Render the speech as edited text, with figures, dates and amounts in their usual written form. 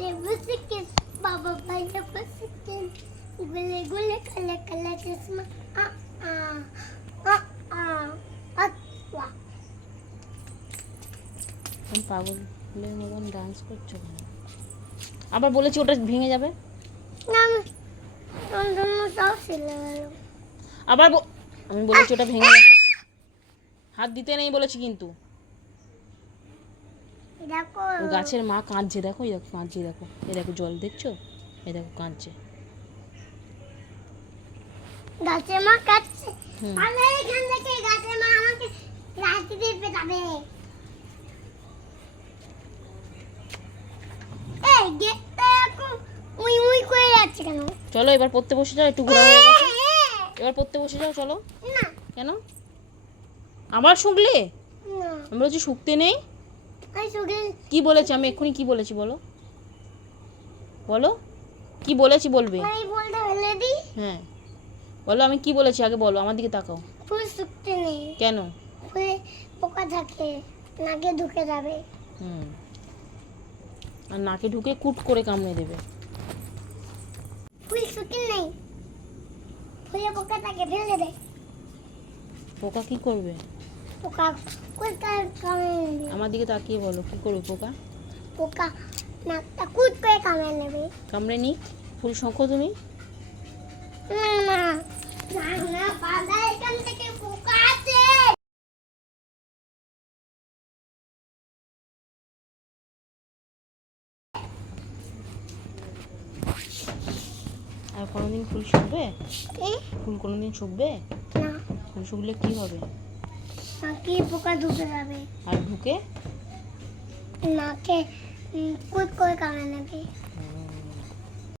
Busquets, Baba Baya Busquets, Gule Gule Kale Kale Kisma, Atwa. তুমি পাগলের মতন dance করছো কেন? আবার বলেছি ওটা ভেঙে যাবে। না আমি সব ছিলে গেল। আবার আমি বলেছি ওটা ভেঙে যাবে, হাত দিতে নেই বলেছি কিন্তু। দেখো ও গাছের মা কাঁদছে, দেখো এই দেখো কাঁদছে, দেখো এই দেখো জল দেখছো, এই দেখো কাঁদছে। গাছের মা কাটছে। হুম। তাহলে এখান থেকে গাছের মা আমাকে রাখতে দিতে যাবে। এই গেটটা এখন উই উই করে যাচ্ছে কেন? চলো এবার পড়তে বসে যাও, একটু ঘোরা হয়ে গেছে, এবার পড়তে বসে যাও চলো। না কেন আবার শুকলে? না আমি বলছি শুকতে নেই। আমি শুধু কি বলেছি আমি এক্ষুনি, কি বলেছি বলো, বলো কি বলেছি বলবে। আমি বলতে ফেলে দিই। হ্যাঁ বলো আমি কি বলেছি আগে বলো, আমার দিকে তাকাও। ফুল শুকতে নেই, কেন? ফুলে পোকা থাকে, নাকে ঢুকে যাবে। হুম, আর নাকে ঢুকে কুট করে কামড়ে দেবে। ফুল শুকতে নেই, ফুলে পোকা থাকে, ফেলে দে। পোকা কি করবে? পোকা কোথায় কামড়ে নেবে? আমার দিকে তাকিয়ে বলো কি করবে পোকা। পোকা নাকটা কুট করে কামড়ে নেবে। কামড়ে নি, ফুল শঙ্খো তুমি। না না না না বাবা এখান থেকে পোকা আছে। আর কোনোদিন ফুল শুকবে? কি? ফুল কোনোদিন শুকবে? না ফুল শুকলে কি হবে? নাকে পোকা ঢুকে যাবে, আর ঢুকে নাকে কুট করে কামড়ে নেবে। হুম,